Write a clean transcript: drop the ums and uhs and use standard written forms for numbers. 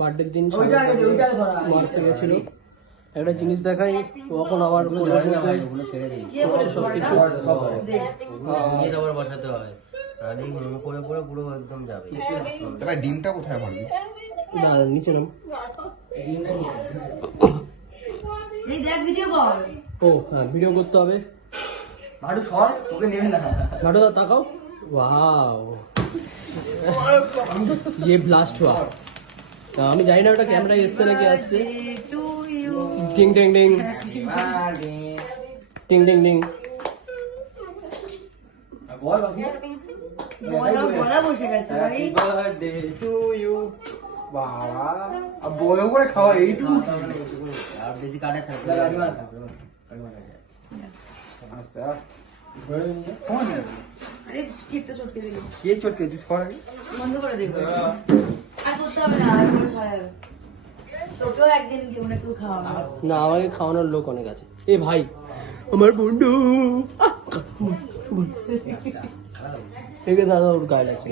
বার্থডের দিন মারতে গেছিল। একটা জিনিস দেখাই, এখন আমার সবকিছু বসাতে হয়, তাহলে মোমো করে পরে পুরো একদম যাবে। ডিমটা কোথায় মারবি? না নিচে নাম। ও হ্যাঁ, ভিডিও করতে হবে। ভাটুদা তাকাও। ওয়াও, ये ब्लास्ट हुआ। আমি জানি না ওটা ক্যামেরায় এসছে নাকি আসছে। টিং টিং টিং টিং টিং টিং। বয়ও করে খাওয়া এইটুকু আর বেশি কাটে থাকবে। আস্তে আস্তে আরে কেকটা চটকে দিল। কে চটকে তুই সর আগে। বন্ধ করে দেখবো আর করতে হবে না, আর কোনো ছড়া যাবে। তোকেও একদিন কেউ না কেউ খাওয়াবে। না, আমাকে খাওয়ানোর লোক অনেক আছে। এ ভাই, আমার বন্ধু দাদা ওর গায়ে লাগছে।